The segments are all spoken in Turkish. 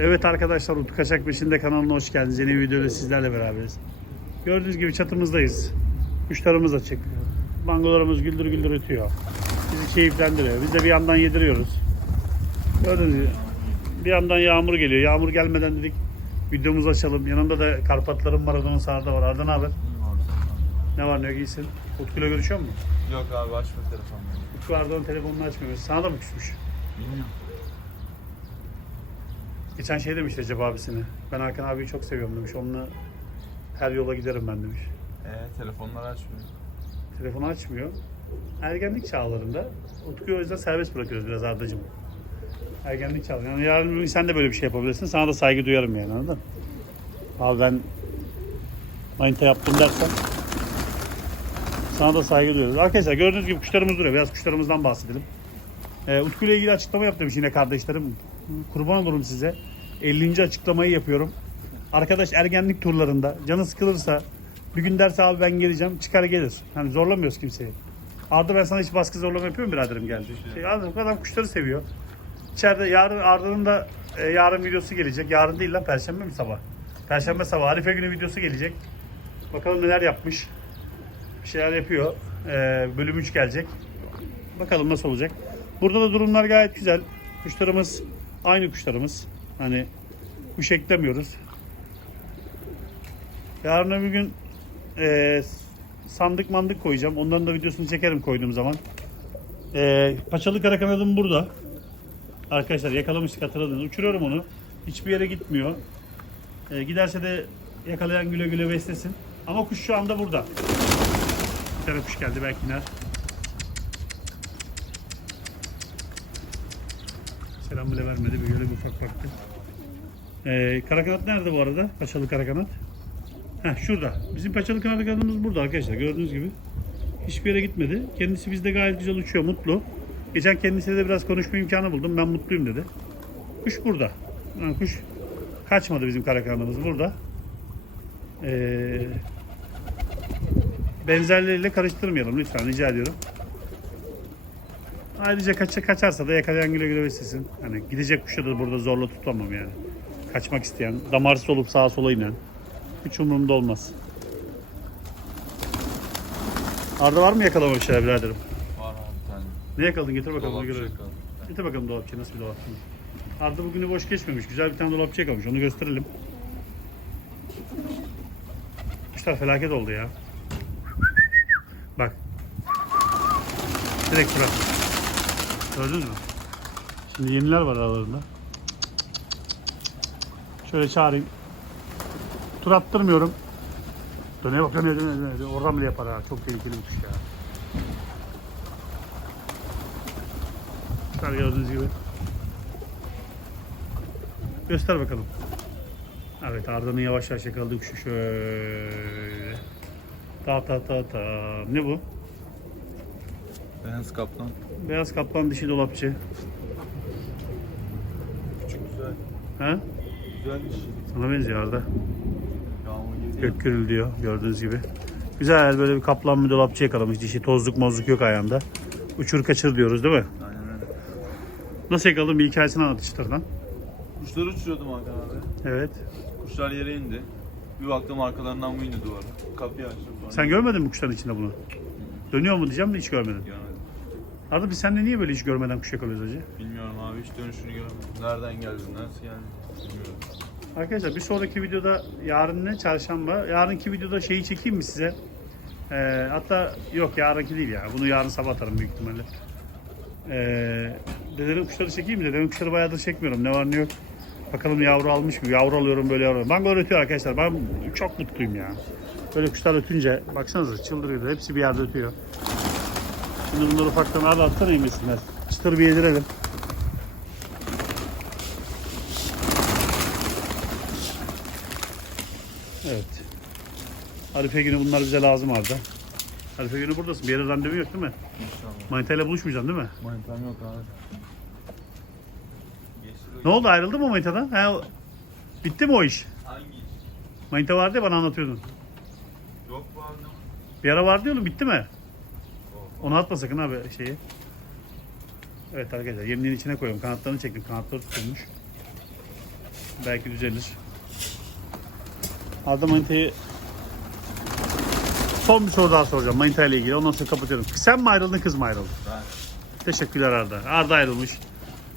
Evet arkadaşlar Utku Kaçak Peşinde kanalına hoş geldiniz. Yeni bir videoda sizlerle beraberiz. Gördüğünüz gibi çatımızdayız. Kuşlarımız açık. Mangolarımız güldür güldür ötüyor. Bizi keyiflendiriyor. Biz de bir yandan yediriyoruz. Gördüğünüz gibi bir yandan yağmur geliyor. Yağmur gelmeden dedik videomuzu açalım. Yanımda da Karpatların Maradona sahada var. Arda ne haber? Ne var ne yok iyisin? Utku'yla görüşüyor musun? Yok abi açma telefonunu. Utku Arda'nın telefonunu açmıyor. Sana da mı küsmüş? Bilmiyorum. Geçen şey demiş Recep abisine. Ben Hakan abiyi çok seviyorum demiş. Onunla her yola giderim ben demiş. Ee, telefonları açmıyor. Telefonu açmıyor. Ergenlik çağlarında Utku'yu o yüzden serbest bırakıyoruz biraz Arda'cığım. Ergenlik çağları. Yani yarın bir gün sen de böyle bir şey yapabilirsin. Sana da saygı duyarım yani anladın mı? Abi ben manita yaptım dersen sana da saygı duyuyoruz. Arkadaşlar gördüğünüz gibi kuşlarımız duruyor. Biraz kuşlarımızdan bahsedelim. Ee, Utku ile ilgili açıklama yaptım yine kardeşlerim. Kurban olurum size. 50. açıklamayı yapıyorum. Arkadaş ergenlik turlarında canı sıkılırsa bir gün derse abi ben geleceğim çıkar gelir. Hani zorlamıyoruz kimseyi. Arda ben sana hiç baskı zorlama yapıyor mu biraderim geldi? Şey, adam, adam kuşları seviyor. İçeride yarın Arda'nın da e, yarın videosu gelecek. Yarın değil lan perşembe mi sabah? Perşembe sabah Arife günü videosu gelecek. Bakalım neler yapmış. Bir şeyler yapıyor. E, bölüm 3 gelecek. Bakalım nasıl olacak. Burada da durumlar gayet güzel. Kuşlarımız aynı kuşlarımız. Hani kuş eklemiyoruz. Yarın öbür gün e, sandık mandık koyacağım. Onların da videosunu çekerim koyduğum zaman. E, paçalı kara burada. Arkadaşlar yakalamıştık hatırladınız. Uçuruyorum onu. Hiçbir yere gitmiyor. E, giderse de yakalayan güle güle beslesin. Ama kuş şu anda burada. Bir tane kuş geldi belki iner. Selam bile vermedi. Böyle bir ufak baktı. Ee, karakanat nerede bu arada? Paçalı karakanat. Heh, şurada. Bizim paçalı karakanatımız burada arkadaşlar. Gördüğünüz gibi. Hiçbir yere gitmedi. Kendisi bizde gayet güzel uçuyor. Mutlu. Geçen kendisiyle de biraz konuşma imkanı buldum. Ben mutluyum dedi. Kuş burada. Yani kuş kaçmadı bizim karakanatımız burada. Ee, benzerleriyle karıştırmayalım lütfen rica ediyorum. Ayrıca kaça, kaçarsa da yakalayan güle güle beslesin. Hani gidecek kuşu da burada zorla tutamam yani. Kaçmak isteyen, damarsız olup sağa sola inen. Hiç umurumda olmaz. Arda var mı yakalama bir şeyler biraderim? Var abi bir tane. Ne yakaladın getir bakalım Dolapçı görelim. yakaladım. Getir bakalım dolapçı nasıl bir dolapçı. Arda bugünü boş geçmemiş. Güzel bir tane dolapçı yakalamış. Onu gösterelim. Kuşlar felaket oldu ya. Bak. Direkt bırak. Gördünüz mü? Şimdi yeniler var aralarında. Şöyle çağırayım. Tur attırmıyorum. Döneye bak dönüyor dönüyor dönüyor. Oradan bile yapar ha. Çok tehlikeli bir kuş ya. Kuşlar gördüğünüz gibi. Göster bakalım. Evet Arda'nın yavaş yavaş yakaladığı kuşu şöyle. Ta ta ta ta. Ne bu? Beyaz kaplan. Beyaz kaplan dişi dolapçı. Küçük güzel. Ha? Güzel şey. Sana benziyor Arda. Gök gürülüyor gördüğünüz gibi. Güzel böyle bir kaplan bir dolapçı yakalamış. Dişi tozluk mozluk yok ayağında. Uçur kaçır diyoruz değil mi? Aynen öyle. Nasıl yakaladın bir hikayesini anlat çıtırdan. Kuşları uçuruyordum Hakan abi. Evet. Kuşlar yere indi. Bir baktım arkalarından bu indi duvara. Kapıyı açtım sonra. Sen görmedin mi kuşların içinde bunu? Dönüyor mu diyeceğim de hiç görmedim. Görmedim. Arda biz seninle niye böyle hiç görmeden kuş yakalıyoruz hacı? Bilmiyorum abi hiç dönüşünü göremedim. Nereden geldi, nasıl geldi bilmiyorum. Arkadaşlar bir sonraki videoda yarın ne? Çarşamba. Yarınki videoda şeyi çekeyim mi size? Ee, hatta yok yarınki değil ya. Bunu yarın sabah atarım büyük ihtimalle. Ee, dedenin kuşları çekeyim mi? Dedenin kuşları bayağıdır çekmiyorum. Ne var ne yok. Bakalım yavru almış mı? Yavru alıyorum böyle yavru. Mango ötüyor arkadaşlar. Ben çok mutluyum ya. Böyle kuşlar ötünce baksanıza çıldırıyor. Hepsi bir yerde ötüyor. Şimdi bunları ufaktan abi atsana inmesinler. Çıtır bir yedirelim. Evet. Arife günü bunlar bize lazım Arda. Arife günü buradasın. Bir yere randevu yok değil mi? İnşallah. Manitayla buluşmayacaksın değil mi? Manitam yok abi. Ne oldu ayrıldı mı manitadan? He, bitti mi o iş? Hangi iş? Manita vardı ya bana anlatıyordun. Yok bu abi. Bir ara vardı ya oğlum bitti mi? Onu atma sakın abi şeyi. Evet arkadaşlar yemliğin içine koyuyorum. Kanatlarını çektim. Kanatları tutulmuş. Belki düzelir. Arda manitayı son bir soru daha soracağım manita ile ilgili. Ondan sonra kapatıyorum. Sen mi ayrıldın kız mı ayrıldı? Ben. Teşekkürler Arda. Arda ayrılmış.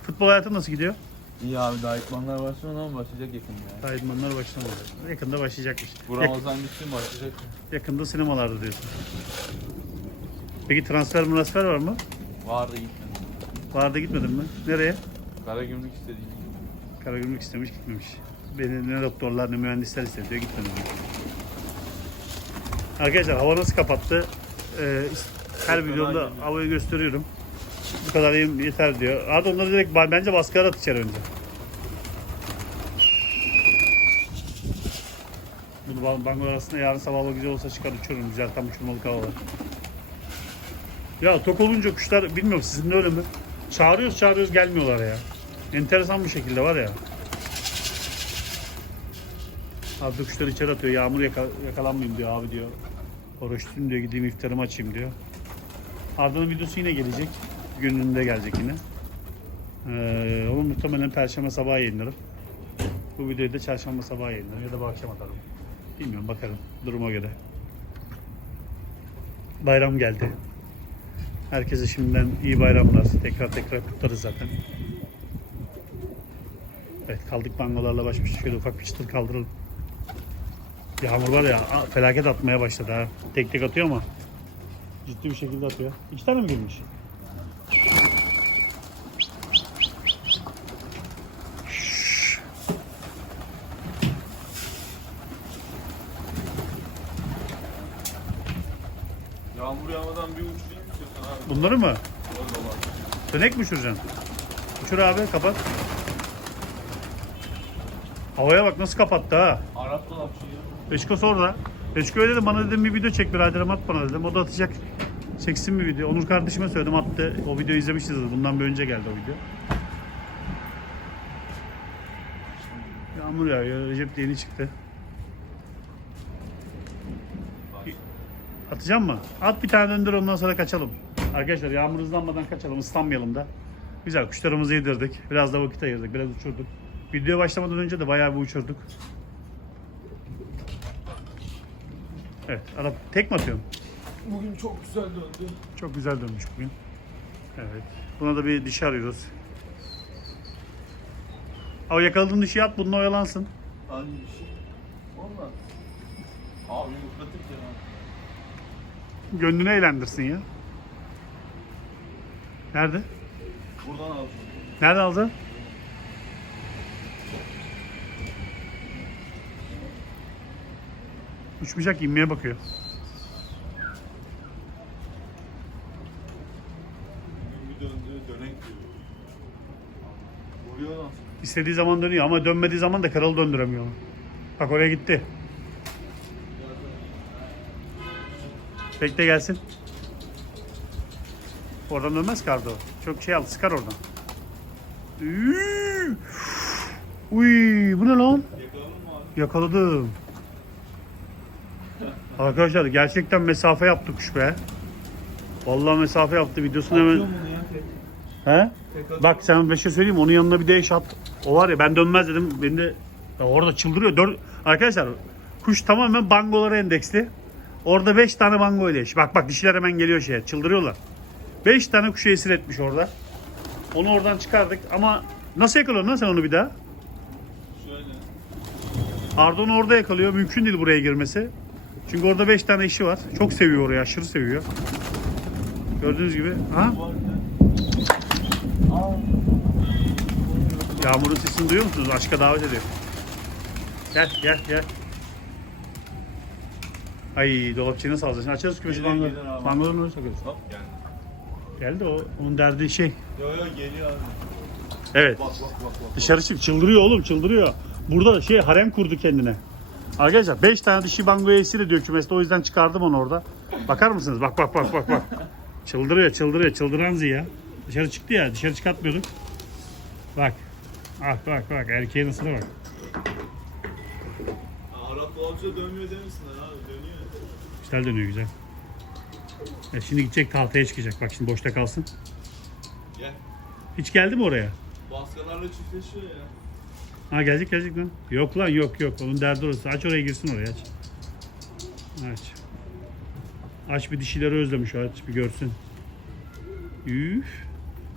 Futbol hayatı nasıl gidiyor? İyi abi daha idmanlar başlamadı ama başlayacak yakında ya. Daha idmanlar başlamadı. Yakında başlayacakmış. Bu Ramazan bitti mi başlayacak. yakında sinemalarda diyorsun. Peki transfer transfer var mı? Vardı gitmedi. Vardı gitmedin mi? Nereye? Karagümrük istediğim. Karagümrük istemiş gitmemiş. Beni ne doktorlar ne mühendisler istedi diyor gitmedim. Arkadaşlar hava nasıl kapattı? Ee, her videomda havayı gösteriyorum. Bu kadar yeter diyor. Hadi onları direkt bence baskıya at içeri önce. Bunu ban- bango arasında yarın sabah güzel olsa çıkar uçururum. Güzel tam uçurmalık hava var. Ya tok olunca kuşlar bilmiyorum sizin de öyle mi? Çağırıyoruz çağırıyoruz gelmiyorlar ya. Enteresan bir şekilde var ya. Abi kuşları içeri atıyor. Yağmur yaka- yakalanmayayım diyor abi diyor. Oruçluyum diyor. Gideyim iftarımı açayım diyor. Arda'nın videosu yine gelecek. Gününde gelecek yine. Ee, onu muhtemelen perşembe sabahı yayınlarım. Bu videoyu da çarşamba sabahı yayınlarım ya da bu akşam atarım. Bilmiyorum bakarım duruma göre. Bayram geldi. Herkese şimdiden iyi bayramlar. Tekrar tekrar kutlarız zaten. Evet kaldık bangolarla baş başa şöyle ufak bir çıtır kaldıralım. Yağmur var ya felaket atmaya başladı ha. Tek tek atıyor ama ciddi bir şekilde atıyor. İki tane mi girmiş? Yağmur yağmadan bir uçurayım istiyorsan abi. Bunları mı? Dönek mi uçuracaksın? Uçur abi kapat. Havaya bak nasıl kapattı ha. Arap dolapçı ya. Beşikos orada. Beşiko öyle dedim bana dedim bir video çek biraderim at bana dedim. O da atacak. Çeksin bir video. Onur kardeşime söyledim attı. O videoyu izlemişiz. Bundan bir önce geldi o video. Yağmur yağıyor. Recep de yeni çıktı. Atacağım mı? At bir tane döndür ondan sonra kaçalım. Arkadaşlar yağmur hızlanmadan kaçalım. ıslanmayalım da. Güzel kuşlarımızı yedirdik. Biraz da vakit ayırdık. Biraz uçurduk. Videoya başlamadan önce de bayağı bir uçurduk. Evet. Arap tek mi atıyorsun? Bugün çok güzel döndü. Çok güzel dönmüş bugün. Evet. Buna da bir dişi arıyoruz. Ama yakaladığın dişi at bununla oyalansın. Hangi şey? Valla. Abi yumurtlatık ya. Gönlünü eğlendirsin ya. Nerede? Buradan alacağım. Nerede aldın? Uçmayacak inmeye bakıyor. İstediği zaman dönüyor ama dönmediği zaman da kralı döndüremiyor. Bak oraya gitti. Bekle gelsin. Oradan dönmez kardo. Çok şey al sıkar oradan. Üüüü. Uy, bu ne lan? Yakaladım. Arkadaşlar gerçekten mesafe yaptık kuş be. Vallahi mesafe yaptı. Videosunu hemen... He? Bak sen bir şey söyleyeyim onun yanına bir de eş at. O var ya ben dönmez dedim. Beni de ya orada çıldırıyor. Dört... Arkadaşlar kuş tamamen bangolara endeksli. Orada 5 tane bango ile eş. Bak bak dişiler hemen geliyor şeye. Çıldırıyorlar. 5 tane kuşu esir etmiş orada. Onu oradan çıkardık ama nasıl yakaladın lan sen onu bir daha? Şöyle. Ardon orada yakalıyor. Mümkün değil buraya girmesi. Çünkü orada 5 tane işi var. Çok seviyor orayı. Aşırı seviyor. Gördüğünüz gibi. Ha? Yağmurun sesini duyuyor musunuz? Aşka davet ediyor. Gel gel gel. Ay dolapçıyı nasıl alacaksın? Açarız kümesi Gelir, bango. gelir abi. Bangoları nasıl sokuyoruz? Hop geldi. Geldi o. Onun derdi şey. Yo yo geliyor abi. Evet. Bak bak bak bak. Dışarı çık. Çıldırıyor oğlum çıldırıyor. Burada da şey harem kurdu kendine. Arkadaşlar 5 tane dişi bangoya esir ediyor kümeste. O yüzden çıkardım onu orada. Bakar mısınız? Bak bak bak bak bak. çıldırıyor çıldırıyor. Çıldıran ya. Dışarı çıktı ya. Dışarı çıkartmıyorduk. Bak. Bak bak bak. Erkeğin ısına bak. Arap dolapçıda dönmüyor demişsinler abi dönüyor. Güzel dönüyor güzel. Ya şimdi gidecek tahtaya çıkacak. Bak şimdi boşta kalsın. Gel. Hiç geldi mi oraya? Baskalarla çiftleşiyor ya. Ha gelecek gelecek lan. Yok lan yok yok. Onun derdi orası. Aç oraya girsin oraya aç. Aç. Aç bir dişileri özlemiş aç bir görsün. Üf.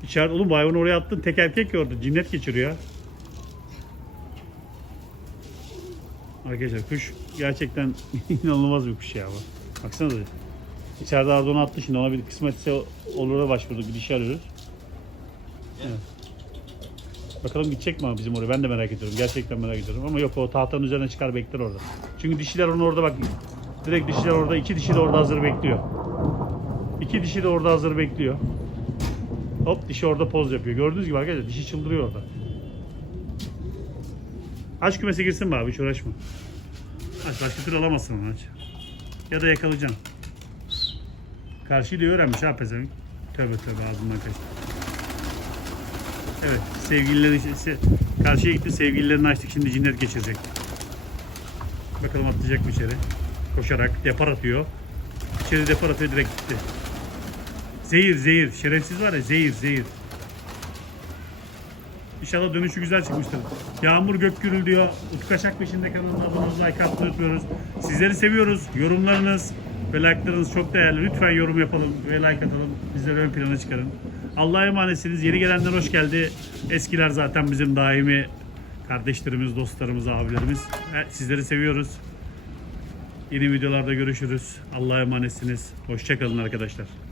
İçeride oğlum bu hayvanı oraya attın tek erkek gördü. Cinnet geçiriyor ya. Arkadaşlar kuş gerçekten inanılmaz bir kuş ya bu. Baksanıza. İçeride Ardon attı şimdi ona bir kısmetse olur'a başvurduk bir dişi arıyoruz. Evet. Bakalım gidecek mi bizim oraya ben de merak ediyorum. Gerçekten merak ediyorum ama yok o tahtanın üzerine çıkar bekler orada. Çünkü dişiler onu orada bak direkt dişiler orada iki dişi de orada hazır bekliyor. İki dişi de orada hazır bekliyor. Hop dişi orada poz yapıyor. Gördüğünüz gibi arkadaşlar dişi çıldırıyor orada. Aç kümese girsin mi abi hiç uğraşma. Aç başka türlü alamazsın onu aç. Ya da yakalayacaksın. Karşıyı da öğrenmiş ha pezevenk. Tövbe tövbe ağzından kaçtı. Evet sevgilileri se- karşıya gitti sevgililerini açtık şimdi cinnet geçirecek. Bakalım atlayacak mı içeri. Koşarak depar atıyor. İçeri depar atıyor direkt gitti. Zehir zehir şerefsiz var ya zehir zehir. İnşallah dönüşü güzel çıkmıştır. Yağmur gök gürülüyor. Utku Kaçak peşinde kanalına abone olmayı, like atmayı. Sizleri seviyoruz. Yorumlarınız ve like'larınız çok değerli. Lütfen yorum yapalım ve like atalım. Bizleri ön plana çıkarın. Allah'a emanetsiniz. Yeni gelenler hoş geldi. Eskiler zaten bizim daimi kardeşlerimiz, dostlarımız, abilerimiz. Sizleri seviyoruz. Yeni videolarda görüşürüz. Allah'a emanetsiniz. Hoşçakalın arkadaşlar.